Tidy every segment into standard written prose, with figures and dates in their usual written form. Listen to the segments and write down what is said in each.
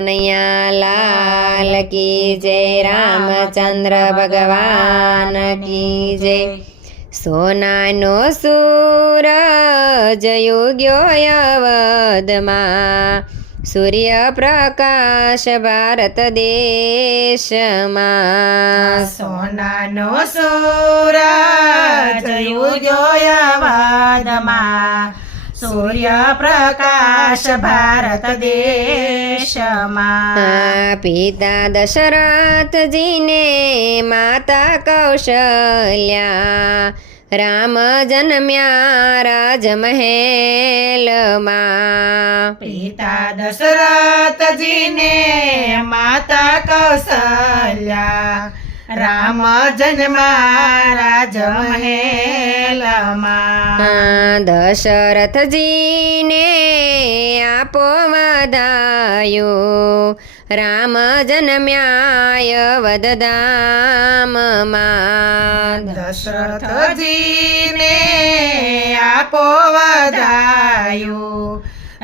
કનૈયા લાલ કી જય, રામચંદ્ર ભગવાન કી જય। સોનાનો સૂરજ ઉગ્યો અવધમાં, સૂર્ય પ્રકાશ ભારત દેશમાં। સોનાનો સૂરજ ઉગ્યો અવધમાં, સૂર્ય પ્રકાશ ભારત દેશમાં। પિતા દશરથજીને માતા કૌશલ્યા, રામ જન્મ્યા રાજમહેલમાં। પિતા દશરથજીને માતા કૌશલ્યા, રામ જન્મા રાજમહેલમાં। દશરથજીને આપો વધાયું, રામ જન્મ્યા અવધધામમાં। દશરથજીને આપો વધાયું,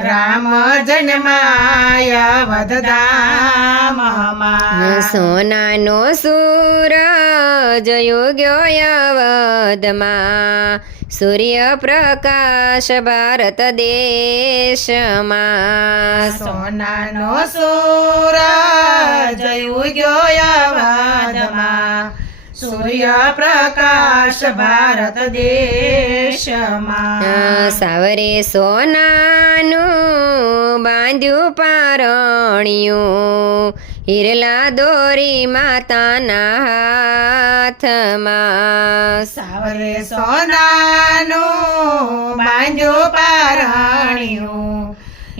રામ જન્માય અવધધામમાં। સોનાનો સૂરજ ઉગ્યો અવધમાં, સૂર્ય પ્રકાશ ભારત દેશમાં। સોનાનો સૂરજ ઉગ્યો અવધમાં, સૂર્ય પ્રકાશ ભારત દેશમાં। સાવરે સોનાનું બાંધ્યું પારણિયું, હિરલા દોરી માતાના હાથમાં। સાવરે સોનાનું બાંધ્યું પારણિયું,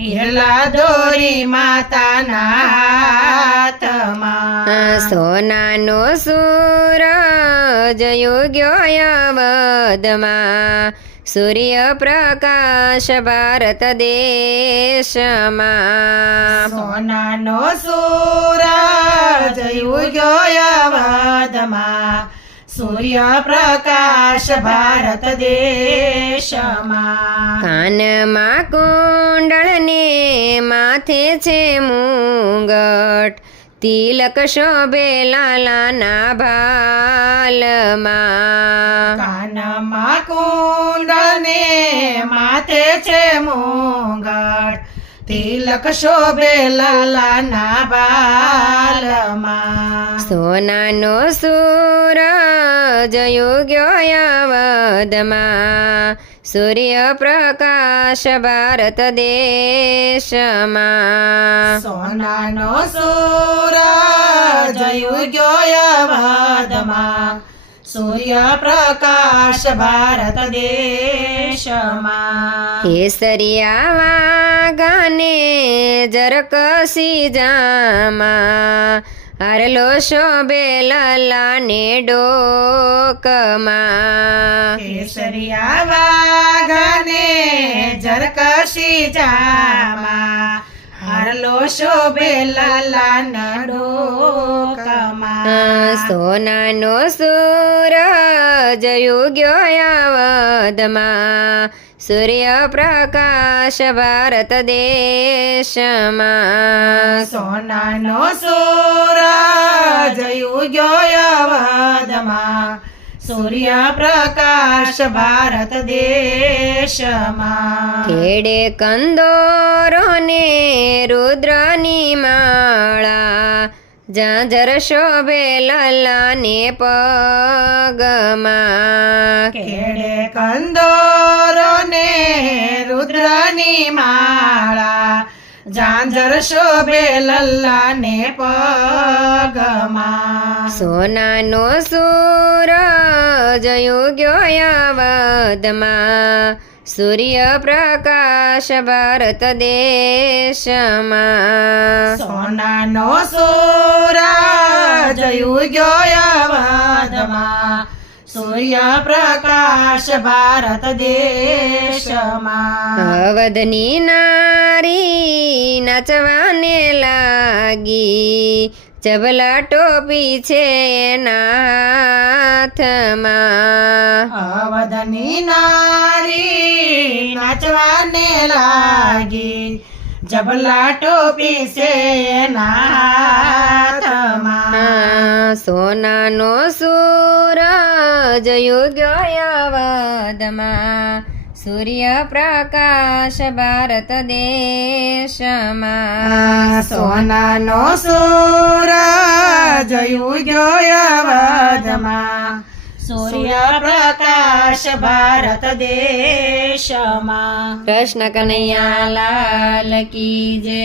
હિરલા દોરી માતાના હાથમાં। સોનાનો સૂરજ ઉગ્યો અવધમાં, સૂર્ય પ્રકાશ ભારત દેશમાં। સોનાનો સૂરજ ઉગ્યો અવધમાં, સૂર્ય પ્રકાશ ભારત દેશમાં। કાનમાં કુંડળને માથે છે મુંગટ, તિલક શોભે લાલાના ભાલમાં। કાનમાં કુંડળને માથે છે મુંગટ, તિલક શોભે લાલાના બાલમાં। સોનાનો સૂરજ ઉગ્યો અવધમાં, સૂર્ય પ્રકાશ ભારત દેશમાં। સોનાનો સૂરજ ઉગ્યો અવધમાં, સૂર્ય પ્રકાશ ભારત દેશમાં। કેસરિયા વાઘાને જરકસી જામાં, હારલો શોભે લાલાને ડોકમાં। કેસરિયા વાઘાને જરકસી જામાં, હારલો શોભે લાલાના ડોકમાં। સોનાનો સૂરજ ઉગ્યો અવધમાં, સૂર્ય પ્રકાશ ભારત દેશમાં। સોનાનો સૂરજ ઉગ્યો અવધમાં, સૂર્ય પ્રકાશ ભારત દેશમાં। ખેડે કંદોરોને રુદ્રની માળા, ઝાંઝર શોભે લાલાને પગમાં। ખેડે કંદોરોને રુદ્રની માળા, ઝાંઝર શોભે લલ્લાને પગમાં। સોનાનો સૂરજ ઉગ્યો અવધમાં, સૂર્ય પ્રકાશ ભારત દેશમાં। સોનાનો સૂરજ ઉગ્યો અવધમાં, સૂર્ય પ્રકાશ ભારત દેશમાં। અવધની નારી નાચવાને લાગી, જબલા ટોપી છે એના હાથમાં। અવધની નારી નાચવાને લાગી, જબલા ટોપી છે એના હાથમાં સોનાનો સૂરજ યુગ્યો અવધમાં સૂર્ય પ્રકાશ ભારત દેશમાં સોનાનો સૂરજ ઉગ્યો અવધમાં સૂર્ય પ્રકાશ ભારત દેશમાં કૃષ્ણ કનૈયા લાલ કી જય.